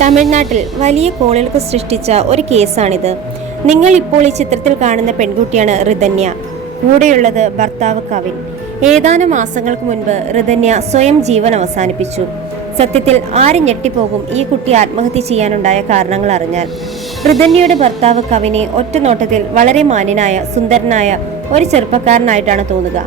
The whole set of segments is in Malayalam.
തമിഴ്നാട്ടിൽ വലിയ കോളുകൾക്ക് സൃഷ്ടിച്ച ഒരു കേസാണിത്. നിങ്ങൾ ഇപ്പോൾ ഈ ചിത്രത്തിൽ കാണുന്ന പെൺകുട്ടിയാണ് റിതന്യ. കൂടെയുള്ളത് ഭർത്താവ് കവിൻ. ഏതാനും മാസങ്ങൾക്ക് മുൻപ് റിതന്യ സ്വയം ജീവൻ അവസാനിപ്പിച്ചു. സത്യത്തിൽ ആര് ഞെട്ടിപ്പോകും ഈ കുട്ടി ആത്മഹത്യ ചെയ്യാനുണ്ടായ കാരണങ്ങൾ അറിഞ്ഞാൽ. റിതന്യയുടെ ഭർത്താവ് കവിനെ ഒറ്റ നോട്ടത്തിൽ വളരെ മാന്യനായ സുന്ദരനായ ഒരു ചെറുപ്പക്കാരനായിട്ടാണ് തോന്നുക.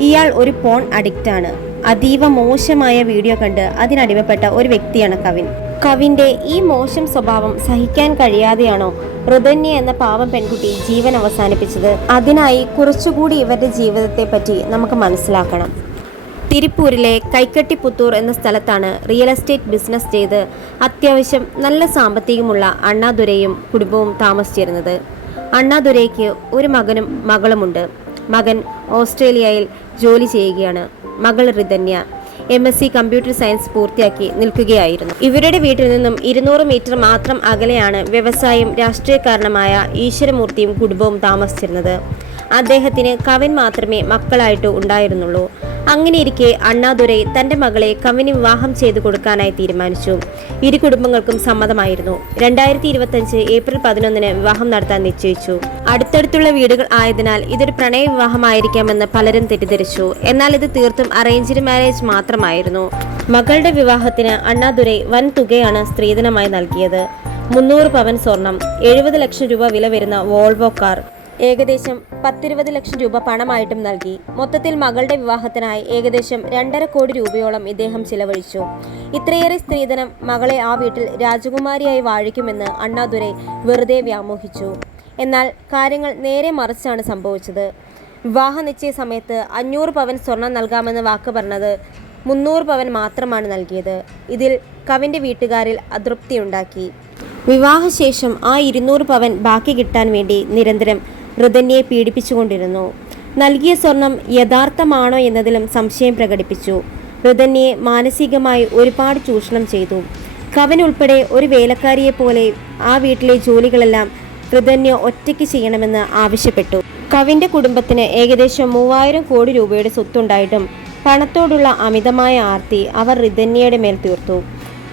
ഇയാൾ ഒരു പോൺ അഡിക്റ്റാണ്. അതീവ മോശമായ വീഡിയോ കണ്ട് അതിനടിമപ്പെട്ട ഒരു വ്യക്തിയാണ് കവിൻ. കവിന്റെ ഈ മോശം സ്വഭാവം സഹിക്കാൻ കഴിയാതെയാണോ ഋതന്യ എന്ന പാവം പെൺകുട്ടി ജീവൻ അവസാനിപ്പിച്ചത്? അതിനായി കുറച്ചുകൂടി ഇവരുടെ ജീവിതത്തെ പറ്റി നമുക്ക് മനസ്സിലാക്കണം. തിരുപ്പൂരിലെ കൈക്കട്ടിപ്പുത്തൂർ എന്ന സ്ഥലത്താണ് റിയൽ എസ്റ്റേറ്റ് ബിസിനസ് ചെയ്ത് അത്യാവശ്യം നല്ല സാമ്പത്തികമുള്ള അണ്ണാദുരയും കുടുംബവും താമസിച്ചിരുന്നത്. അണ്ണാദുരയ്ക്ക് ഒരു മകനും മകളുമുണ്ട്. മകൻ ഓസ്ട്രേലിയയിൽ ജോലി ചെയ്യുകയാണ്. മകൾ Rithanya M S C computer science പൂർത്തിയാക്കി നിൽക്കുകയായിരുന്നു. ഇവരുടെ വീട്ടിൽ നിന്നും ഇരുന്നൂറ് മീറ്റർ മാത്രം അകലെയാണ് വ്യവസായം രാഷ്ട്രീയക്കാരനുമായ ഈശ്വരമൂർത്തിയും കുടുംബവും താമസിച്ചിരുന്നത്. അദ്ദേഹത്തിന് കവിൻ മാത്രമേ മക്കളായിട്ട് ഉണ്ടായിരുന്നുള്ളൂ. അങ്ങനെയിരിക്കെ അണ്ണാദുരൈ തന്റെ മകളെ കവിന് വിവാഹം ചെയ്തു കൊടുക്കാനായി തീരുമാനിച്ചു. ഇരു കുടുംബങ്ങൾക്കും സമ്മതമായിരുന്നു. രണ്ടായിരത്തി ഇരുപത്തഞ്ച് ഏപ്രിൽ പതിനൊന്നിന് വിവാഹം നടത്താൻ നിശ്ചയിച്ചു. അടുത്തടുത്തുള്ള വീടുകൾ ആയതിനാൽ ഇതൊരു പ്രണയ വിവാഹമായിരിക്കാമെന്ന് പലരും തെറ്റിദ്ധരിച്ചു. എന്നാൽ ഇത് തീർത്തും അറേഞ്ച്ഡ് മാരേജ് മാത്രമായിരുന്നു. മകളുടെ വിവാഹത്തിന് അണ്ണാദുരൈ വൻ തുകയാണ് സ്ത്രീധനമായി നൽകിയത്. മുന്നൂറ് പവൻ സ്വർണം എഴുപത് ലക്ഷം രൂപ വില വരുന്ന വോൾവോ കാർ ഏകദേശം പത്തിരുപത് ലക്ഷം രൂപ പണമായിട്ടും നൽകി. മൊത്തത്തിൽ മകളുടെ വിവാഹത്തിനായി ഏകദേശം രണ്ടര കോടി രൂപയോളം ഇദ്ദേഹം ചിലവഴിച്ചു. ഇത്രയേറെ സ്ത്രീധനം മകളെ ആ വീട്ടിൽ രാജകുമാരിയായി വാഴിക്കുമെന്ന് അണ്ണാദുരൈ വെറുതെ വ്യാമോഹിച്ചു. എന്നാൽ കാര്യങ്ങൾ നേരെ മറിച്ചാണ് സംഭവിച്ചത്. വിവാഹ നിശ്ചയ സമയത്ത് അഞ്ഞൂറ് പവൻ സ്വർണം നൽകാമെന്ന് വാക്ക് പറഞ്ഞത് മുന്നൂറ് പവൻ മാത്രമാണ് നൽകിയത്. ഇതിൽ കവിന്റെ വീട്ടുകാരിൽ അതൃപ്തിയുണ്ടാക്കി. വിവാഹശേഷം ആ ഇരുന്നൂറ് പവൻ ബാക്കി കിട്ടാൻ വേണ്ടി നിരന്തരം ഋതന്യയെ പീഡിപ്പിച്ചുകൊണ്ടിരുന്നു. നൽകിയ സ്വർണം യഥാർത്ഥമാണോ എന്നതിലും സംശയം പ്രകടിപ്പിച്ചു. ഋതന്യെ മാനസികമായി ഒരുപാട് ചൂഷണം ചെയ്തു. കവൻ ഉൾപ്പെടെ ഒരു വേലക്കാരിയെ പോലെ ആ വീട്ടിലെ ജോലികളെല്ലാം ഋതന്യ ഒറ്റയ്ക്ക് ചെയ്യണമെന്ന് ആവശ്യപ്പെട്ടു. കവിന്റെ കുടുംബത്തിന് ഏകദേശം മൂവായിരം കോടി രൂപയുടെ സ്വത്തുണ്ടായിട്ടും പണത്തോടുള്ള അമിതമായ ആർത്തി അവർ ഋതന്യയുടെ മേൽ തീർത്തു.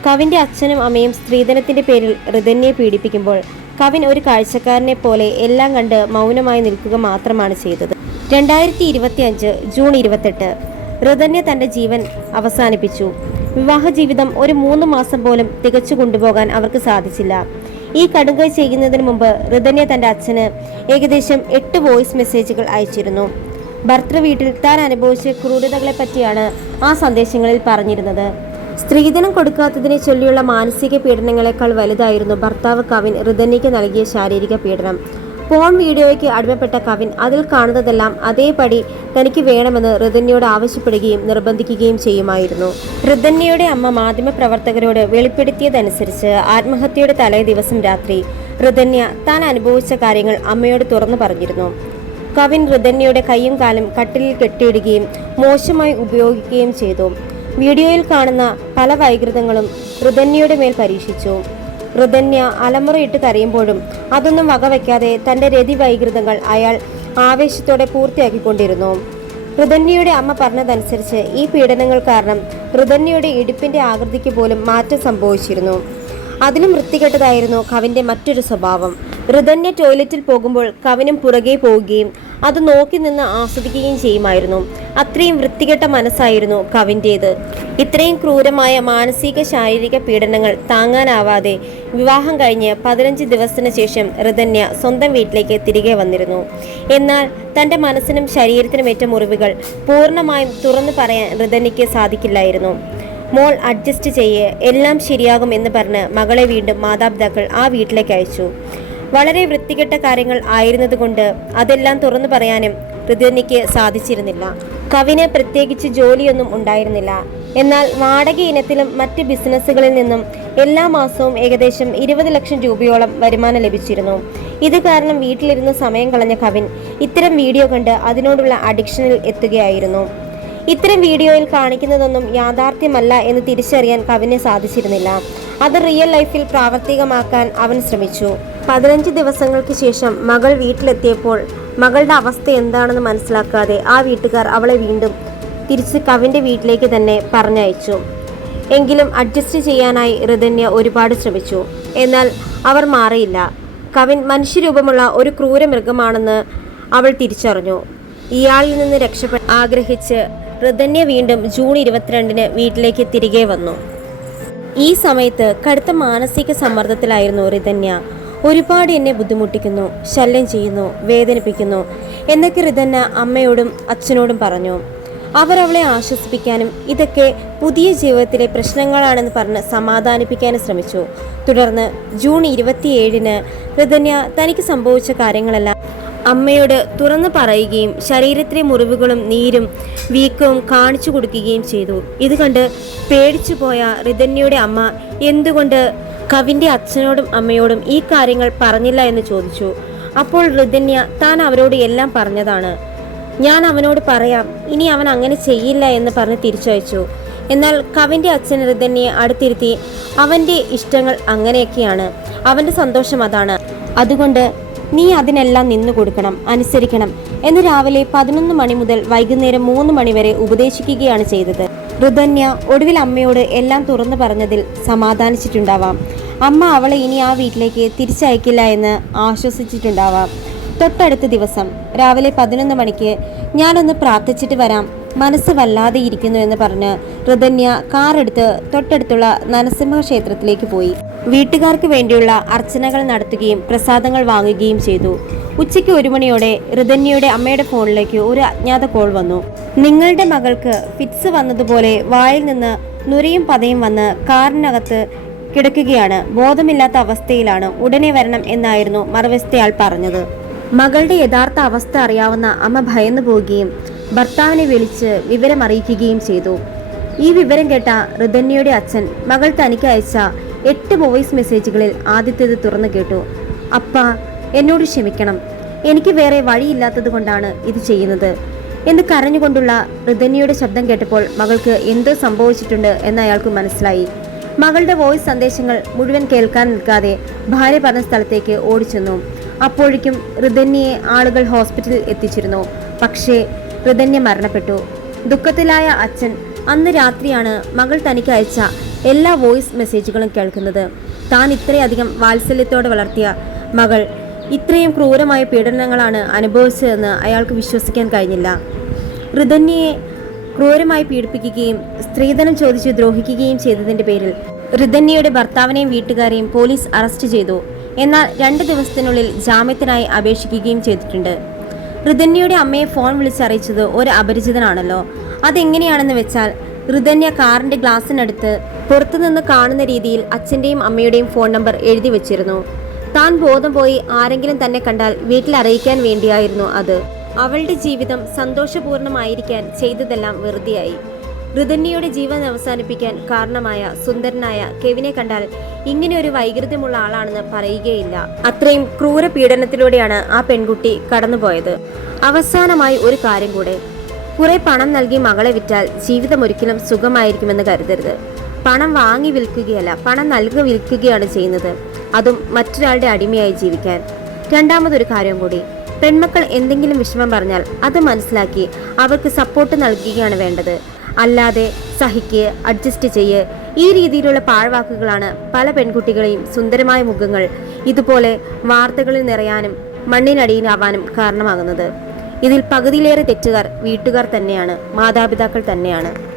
കവിന്റെ അച്ഛനും അമ്മയും സ്ത്രീധനത്തിന്റെ പേരിൽ ഋതന്യെ പീഡിപ്പിക്കുമ്പോൾ കവിൻ ഒരു കാഴ്ചക്കാരനെ പോലെ എല്ലാം കണ്ട് മൗനമായി നിൽക്കുക മാത്രമാണ് ചെയ്തത്. രണ്ടായിരത്തി ഇരുപത്തി അഞ്ച് ജൂൺ ഇരുപത്തെട്ട് ഋതന്യ തന്റെ ജീവൻ അവസാനിപ്പിച്ചു. വിവാഹ ജീവിതം ഒരു മൂന്ന് മാസം പോലും തികച്ചു കൊണ്ടുപോകാൻ അവർക്ക് സാധിച്ചില്ല. ഈ കടുങ്കൈ ചെയ്യുന്നതിന് മുമ്പ് ഋതന്യ തന്റെ അച്ഛന് ഏകദേശം എട്ട് വോയിസ് മെസ്സേജുകൾ അയച്ചിരുന്നു. ഭർത്തൃ വീട്ടിൽ താൻ അനുഭവിച്ച ക്രൂരതകളെ പറ്റിയാണ് ആ സന്ദേശങ്ങളിൽ പറഞ്ഞിരുന്നത്. സ്ത്രീധനം കൊടുക്കാത്തതിനെ ചൊല്ലിയുള്ള മാനസിക പീഡനങ്ങളെക്കാൾ വലുതായിരുന്നു ഭർത്താവ് കവിൻ ഋതന്യയ്ക്ക് നൽകിയ ശാരീരിക പീഡനം. പോൺ വീഡിയോയ്ക്ക് അടിമപ്പെട്ട കവിൻ അതിൽ കാണുന്നതെല്ലാം അതേപടി തനിക്ക് വേണമെന്ന് ഋതന്യയോട് ആവശ്യപ്പെടുകയും നിർബന്ധിക്കുകയും ചെയ്യുമായിരുന്നു. ഋതന്യയുടെ അമ്മ മാധ്യമപ്രവർത്തകരോട് വെളിപ്പെടുത്തിയതനുസരിച്ച് ആത്മഹത്യയുടെ തലേ ദിവസം രാത്രി ഋതന്യ താൻ അനുഭവിച്ച കാര്യങ്ങൾ അമ്മയോട് തുറന്നു പറഞ്ഞിരുന്നു. കവിൻ ഋതന്യയുടെ കൈയും കാലും കട്ടിലിൽ കെട്ടിയിടുകയും മോശമായി ഉപയോഗിക്കുകയും ചെയ്തു. വീഡിയോയിൽ കാണുന്ന പല വൈകൃതങ്ങളും ഋതന്യയുടെ മേൽ പരീക്ഷിച്ചു. ഋതന്യ അലമുറയിട്ട് കരയുമ്പോഴും അതൊന്നും വകവയ്ക്കാതെ തന്റെ രതി വൈകൃതങ്ങൾ അയാൾ ആവേശത്തോടെ പൂർത്തിയാക്കിക്കൊണ്ടിരുന്നു. ഋതന്യയുടെ അമ്മ പറഞ്ഞതനുസരിച്ച് ഈ പീഡനങ്ങൾ കാരണം ഋതന്യയുടെ ഇടുപ്പിന്റെ ആകൃതിക്ക് പോലും മാറ്റം സംഭവിച്ചിരുന്നു. അതിലും വൃത്തികെട്ടതായിരുന്നു കവിന്റെ മറ്റൊരു സ്വഭാവം. ഋതന്യ ടോയ്ലറ്റിൽ പോകുമ്പോൾ കവിനും പുറകെ പോവുകയും അത് നോക്കി നിന്ന് ആസ്വദിക്കുകയും ചെയ്യുമായിരുന്നു. അത്രയും വൃത്തികെട്ട മനസ്സായിരുന്നു കവിന്റേത്. ഇത്രയും ക്രൂരമായ മാനസിക ശാരീരിക പീഡനങ്ങൾ താങ്ങാനാവാതെ വിവാഹം കഴിഞ്ഞ് പതിനഞ്ച് ദിവസത്തിന് ശേഷം ഋതന്യ സ്വന്തം വീട്ടിലേക്ക് തിരികെ വന്നിരുന്നു. എന്നാൽ തന്റെ മനസ്സിനും ശരീരത്തിനും ഏറ്റ മുറിവുകൾ പൂർണമായും തുറന്നു പറയാൻ ഋതന്യയ്ക്ക് സാധിക്കില്ലായിരുന്നു. മോൾ അഡ്ജസ്റ്റ് ചെയ്യ് എല്ലാം ശരിയാകും എന്ന് പറഞ്ഞ് മകളെ വീണ്ടും മാതാപിതാക്കൾ ആ വീട്ടിലേക്ക് അയച്ചു. വളരെ വൃത്തികെട്ട കാര്യങ്ങൾ ആയിരുന്നതുകൊണ്ട് അതെല്ലാം തുറന്നു പറയാനും ഋതുനിക്ക് സാധിച്ചിരുന്നില്ല. കവിന് പ്രത്യേകിച്ച് ജോലിയൊന്നും ഉണ്ടായിരുന്നില്ല. എന്നാൽ വാടക ഇനത്തിലും മറ്റ് ബിസിനസ്സുകളിൽ നിന്നും എല്ലാ മാസവും ഏകദേശം ഇരുപത് ലക്ഷം രൂപയോളം വരുമാനം ലഭിച്ചിരുന്നു. ഇത് കാരണം വീട്ടിലിരുന്ന് സമയം കളഞ്ഞ കവിൻ ഇത്തരം വീഡിയോ കണ്ട് അതിനോടുള്ള അഡിക്ഷനിൽ എത്തുകയായിരുന്നു. ഇത്തരം വീഡിയോയിൽ കാണിക്കുന്നതൊന്നും യാഥാർത്ഥ്യമല്ല എന്ന് തിരിച്ചറിയാൻ കവിനെ സാധിച്ചിരുന്നില്ല. അത് റിയൽ ലൈഫിൽ പ്രാവർത്തികമാക്കാൻ അവൻ ശ്രമിച്ചു. പതിനഞ്ച് ദിവസങ്ങൾക്ക് ശേഷം മകൾ വീട്ടിലെത്തിയപ്പോൾ മകളുടെ അവസ്ഥ എന്താണെന്ന് മനസ്സിലാക്കാതെ ആ വീട്ടുകാർ അവളെ വീണ്ടും തിരിച്ച് കവിന്റെ വീട്ടിലേക്ക് തന്നെ പറഞ്ഞയച്ചു. എങ്കിലും അഡ്ജസ്റ്റ് ചെയ്യാനായി ഋതന്യ ഒരുപാട് ശ്രമിച്ചു. എന്നാൽ അവർ മാറിയില്ല. കവിൻ മനുഷ്യരൂപമുള്ള ഒരു ക്രൂരമൃഗമാണെന്ന് അവൾ തിരിച്ചറിഞ്ഞു. ഇയാളിൽ നിന്ന് രക്ഷപ്പെട്ട് ആഗ്രഹിച്ച് ഋതന്യ വീണ്ടും ജൂൺ ഇരുപത്തിരണ്ടിന് വീട്ടിലേക്ക് തിരികെ വന്നു. ഈ സമയത്ത് കടുത്ത മാനസിക സമ്മർദ്ദത്തിലായിരുന്നു റിതന്യ ഒരുപാട് എന്നെ ബുദ്ധിമുട്ടിക്കുന്നു ശല്യം ചെയ്യുന്നു വേദനിപ്പിക്കുന്നു എന്നൊക്കെ റിതന്ന അമ്മയോടും അച്ഛനോടും പറഞ്ഞു. അവർ അവളെ ആശ്വസിപ്പിക്കാനും ഇതൊക്കെ പുതിയ ജീവിതത്തിലെ പ്രശ്നങ്ങളാണെന്ന് പറഞ്ഞ് സമാധാനിപ്പിക്കാനും ശ്രമിച്ചു. തുടർന്ന് ജൂൺ ഇരുപത്തിയേഴിന് റിതന്യ തനിക്ക് സംഭവിച്ച കാര്യങ്ങളെല്ലാം അമ്മയോട് തുറന്നു പറയുകയും ശരീരത്തിലെ മുറിവുകളും നീരും വീക്കവും കാണിച്ചു കൊടുക്കുകയും ചെയ്തു. ഇത് കണ്ട് പേടിച്ചു പോയ റിതന്യയുടെ അമ്മ എന്തുകൊണ്ട് കവിന്റെ അച്ഛനോടും അമ്മയോടും ഈ കാര്യങ്ങൾ പറഞ്ഞില്ല എന്ന് ചോദിച്ചു. അപ്പോൾ ഋതന്യ താൻ അവരോട് എല്ലാം പറഞ്ഞതാണ്. ഞാൻ അവനോട് പറയാം ഇനി അവൻ അങ്ങനെ ചെയ്യില്ല എന്ന് പറഞ്ഞ് തിരിച്ചയച്ചു. എന്നാൽ കവിന്റെ അച്ഛൻ ഋതന്യെ അടുത്തിരുത്തി അവന്റെ ഇഷ്ടങ്ങൾ അങ്ങനെയൊക്കെയാണ് അവന്റെ സന്തോഷം അതാണ്. അതുകൊണ്ട് നീ അതിനെല്ലാം നിന്നു കൊടുക്കണം അനുസരിക്കണം എന്ന് രാവിലെ പതിനൊന്ന് മണി മുതൽ വൈകുന്നേരം മൂന്ന് മണി വരെ ഉപദേശിക്കുകയാണ് ചെയ്തത്. ഋതന്യ ഒടുവിൽ അമ്മയോട് എല്ലാം തുറന്നു പറഞ്ഞതിൽ സമാധാനിച്ചിട്ടുണ്ടാവാം. അമ്മ അവളെ ഇനി ആ വീട്ടിലേക്ക് തിരിച്ചയക്കില്ല എന്ന് ആശ്വസിച്ചിട്ടുണ്ടാവാം. തൊട്ടടുത്ത ദിവസം രാവിലെ പതിനൊന്ന് മണിക്ക് ഞാനൊന്ന് പ്രാർത്ഥിച്ചിട്ട് വരാം. മനസ്സ് വല്ലാതെ ഇരിക്കുന്നു എന്ന് പറഞ്ഞ് ഋതന്യ കാറെടുത്ത് തൊട്ടടുത്തുള്ള നരസിംഹ ക്ഷേത്രത്തിലേക്ക് പോയി. വീട്ടുകാർക്ക് വേണ്ടിയുള്ള അർച്ചനകൾ നടത്തുകയും പ്രസാദങ്ങൾ വാങ്ങുകയും ചെയ്തു. ഉച്ചയ്ക്ക് ഒരു മണിയോടെ ഋതന്യയുടെ അമ്മയുടെ ഫോണിലേക്ക് ഒരു അജ്ഞാത കോൾ വന്നു. നിങ്ങളുടെ മകൾക്ക് ഫിറ്റ്സ് വന്നതുപോലെ വായിൽ നിന്ന് നുരയും പതയും വന്ന് കാറിനകത്ത് കിടക്കുകയാണ്. ബോധമില്ലാത്ത അവസ്ഥയിലാണ് ഉടനെ വരണം എന്നായിരുന്നു മറുവശത്തെയാൾ പറഞ്ഞത്. മകളുടെ യഥാർത്ഥ അവസ്ഥ അറിയാവുന്ന അമ്മ ഭയന്നു പോവുകയും ഭർത്താവിനെ വിളിച്ച് വിവരം അറിയിക്കുകയും ചെയ്തു. ഈ വിവരം കേട്ട ഋതന്യയുടെ അച്ഛൻ മകൾ തനിക്ക് അയച്ച എട്ട് വോയിസ് മെസ്സേജുകളിൽ ആദ്യത്തേത് തുറന്നു കേട്ടു. അപ്പ എന്നോട് ക്ഷമിക്കണം. എനിക്ക് വേറെ വഴിയില്ലാത്തത് കൊണ്ടാണ് ഇത് ചെയ്യുന്നത് എന്ന് കരഞ്ഞുകൊണ്ടുള്ള ഋതന്യയുടെ ശബ്ദം കേട്ടപ്പോൾ മകൾക്ക് എന്തോ സംഭവിച്ചിട്ടുണ്ട് എന്ന് അയാൾക്ക് മനസ്സിലായി. മകളുടെ വോയിസ് സന്ദേശങ്ങൾ മുഴുവൻ കേൾക്കാൻ നിൽക്കാതെ ഭാര്യ പറഞ്ഞ സ്ഥലത്തേക്ക് ഓടിച്ചെന്നു. അപ്പോഴേക്കും ഋതന്യയെ ആളുകൾ ഹോസ്പിറ്റലിൽ എത്തിച്ചിരുന്നു. പക്ഷേ ഋതന്യ മരണപ്പെട്ടു. ദുഃഖത്തിലായ അച്ഛൻ അന്ന് രാത്രിയാണ് മകൾ തനിക്ക് അയച്ച എല്ലാ വോയിസ് മെസ്സേജുകളും കേൾക്കുന്നത്. താൻ ഇത്രയധികം വാത്സല്യത്തോടെ വളർത്തിയ മകൾ ഇത്രയും ക്രൂരമായ പീഡനങ്ങളാണ് അനുഭവിച്ചതെന്ന് അയാൾക്ക് വിശ്വസിക്കാൻ കഴിഞ്ഞില്ല. ഋതന്യയെ ക്രൂരമായി പീഡിപ്പിക്കുകയും സ്ത്രീധനം ചോദിച്ച് ദ്രോഹിക്കുകയും ചെയ്തതിന്റെ പേരിൽ ഋതന്യയുടെ ഭർത്താവിനെയും വീട്ടുകാരെയും പോലീസ് അറസ്റ്റ് ചെയ്തു. എന്നാൽ രണ്ട് ദിവസത്തിനുള്ളിൽ ജാമ്യത്തിനായി അപേക്ഷിക്കുകയും ചെയ്തിട്ടുണ്ട്. ഋതന്യയുടെ അമ്മയെ ഫോൺ വിളിച്ചറിയിച്ചത് ഒരു അപരിചിതനാണല്ലോ. അതെങ്ങനെയാണെന്ന് വെച്ചാൽ ഋതന്യ കാറിന്റെ ഗ്ലാസിനടുത്ത് പുറത്തുനിന്ന് കാണുന്ന രീതിയിൽ അച്ഛന്റെയും അമ്മയുടെയും ഫോൺ നമ്പർ എഴുതി വെച്ചിരുന്നു. താൻ ബോധം പോയി ആരെങ്കിലും തന്നെ കണ്ടാൽ വീട്ടിൽ അറിയിക്കാൻ വേണ്ടിയായിരുന്നു അത്. അവളുടെ ജീവിതം സന്തോഷപൂർണമായിരിക്കാൻ ചെയ്തതെല്ലാം വെറുതെയായി. ഋതന്യയുടെ ജീവൻ അവസാനിപ്പിക്കാൻ കാരണമായ സുന്ദരനായ കെവിനെ കണ്ടാൽ ഇങ്ങനെ ഒരു വൈകൃതമുള്ള ആളാണെന്ന് പറയുകയില്ല. അത്രയും ക്രൂര പീഡനത്തിലൂടെയാണ് ആ പെൺകുട്ടി കടന്നുപോയത്. അവസാനമായി ഒരു കാര്യം കൂടെ. കുറെ പണം നൽകി മകളെ വിറ്റാൽ ജീവിതം ഒരിക്കലും സുഖമായിരിക്കുമെന്ന് കരുതരുത്. പണം വാങ്ങി വിൽക്കുകയല്ല പണം നൽകി വിൽക്കുകയാണ് ചെയ്യുന്നത്. അതും മറ്റൊരാളുടെ അടിമയായി ജീവിക്കാൻ. രണ്ടാമതൊരു കാര്യം കൂടി. പെൺമക്കൾ എന്തെങ്കിലും വിഷമം പറഞ്ഞാൽ അത് മനസ്സിലാക്കി അവർക്ക് സപ്പോർട്ട് നൽകുകയാണ് വേണ്ടത്. അല്ലാതെ സഹിക്ക് അഡ്ജസ്റ്റ് ചെയ്യ്. ഈ രീതിയിലുള്ള പാഴ്വാക്കുകളാണ് പല പെൺകുട്ടികളെയും സുന്ദരമായ മുഖങ്ങൾ ഇതുപോലെ വാർത്തകളിൽ നിറയാനും മണ്ണിനടിയിലാവാനും കാരണമാകുന്നത്. ഇതിൽ പകുതിയിലേറെ തെറ്റുകാർ വീട്ടുകാർ തന്നെയാണ് മാതാപിതാക്കൾ തന്നെയാണ്.